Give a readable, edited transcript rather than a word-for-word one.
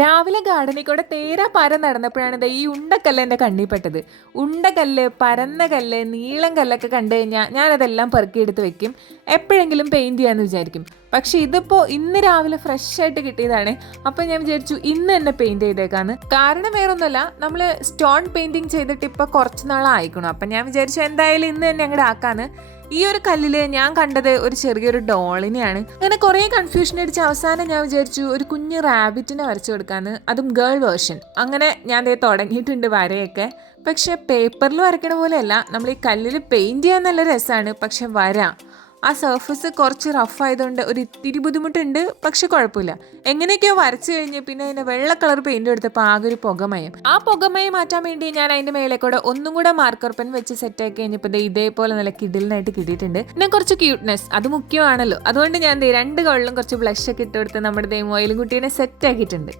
രാവിലെ ഗാർഡനിൽ കൂടെ തേരാ പാര നടന്നപ്പോഴാണ് ദേ ഈ ഉണ്ടക്കല്ല് എൻ്റെ കണ്ണിൽ പെട്ടത്. ഉണ്ടക്കല്ല്, പരന്ന കല്ല്, നീളം കല്ലൊക്കെ കണ്ടു കഴിഞ്ഞാൽ ഞാനതെല്ലാം പെറുക്കിയെടുത്ത് വെക്കും. എപ്പോഴെങ്കിലും പെയിൻറ് ചെയ്യാമെന്ന് വിചാരിക്കും. പക്ഷെ ഇതിപ്പോൾ ഇന്ന് രാവിലെ ഫ്രഷ് ആയിട്ട് കിട്ടിയതാണ്. അപ്പോൾ ഞാൻ വിചാരിച്ചു ഇന്ന് തന്നെ പെയിൻറ് ചെയ്തേക്കാന്ന്. കാരണം വേറൊന്നുമല്ല, നമ്മൾ സ്റ്റോൺ പെയിൻറ്റിങ് ചെയ്തിട്ട് ഇപ്പോൾ കുറച്ച് നാളായിക്കണം. അപ്പം ഞാൻ വിചാരിച്ചു എന്തായാലും ഇന്ന് തന്നെ അങ്ങോട്ട് ആക്കാന്ന്. ഈ ഒരു കല്ലിൽ ഞാൻ കണ്ടത് ഒരു ചെറിയൊരു ഡോളിനെയാണ്. അങ്ങനെ കുറേ കൺഫ്യൂഷൻ അടിച്ച് അവസാനം ഞാൻ വിചാരിച്ചു ഒരു കുഞ്ഞ് റാബിറ്റിനെ വരച്ചു കൊടുക്കാന്ന്, അതും ഗേൾ വേർഷൻ. അങ്ങനെ ഞാൻ ദേ തുടങ്ങിയിട്ടുണ്ട് വരയൊക്കെ. പക്ഷെ പേപ്പറിൽ വരയ്ക്കണ പോലെയല്ല, നമ്മൾ ഈ കല്ലിൽ പെയിൻറ് ചെയ്യാൻ നല്ല രസമാണ്. പക്ഷെ ആ സർഫസ് കുറച്ച് റഫ് ആയതുകൊണ്ട് ഒരു ഇത്തിരി ബുദ്ധിമുട്ടുണ്ട്. പക്ഷെ കുഴപ്പമില്ല. എങ്ങനെയൊക്കെയോ വരച്ചു കഴിഞ്ഞ് പിന്നെ അതിൻ്റെ വെള്ള കളർ പെയിന്റ് എടുത്തപ്പോൾ ആകെ ഒരു പുകമയം. ആ പുകമയം മാറ്റാൻ വേണ്ടി ഞാൻ അതിൻ്റെ മേലെ കൂടെ ഒന്നും കൂടെ മാർക്കർ പെൻ വെച്ച് സെറ്റ് ആക്കി കഴിഞ്ഞപ്പോൾ ഇതേപോലെ നല്ല കിഡിലിനായിട്ട് കിട്ടിയിട്ടുണ്ട്. പിന്നെ കുറച്ച് ക്യൂട്ട്നെസ് അത് മുഖ്യമാണല്ലോ. അതുകൊണ്ട് ഞാൻ 2 കവളിലും കുറച്ച് ബ്ലഷ് ഒക്കെ ഇട്ട് കൊടുത്ത് നമ്മുടെ മോയിലും കുട്ടീനെ സെറ്റ് ആക്കിയിട്ടുണ്ട്.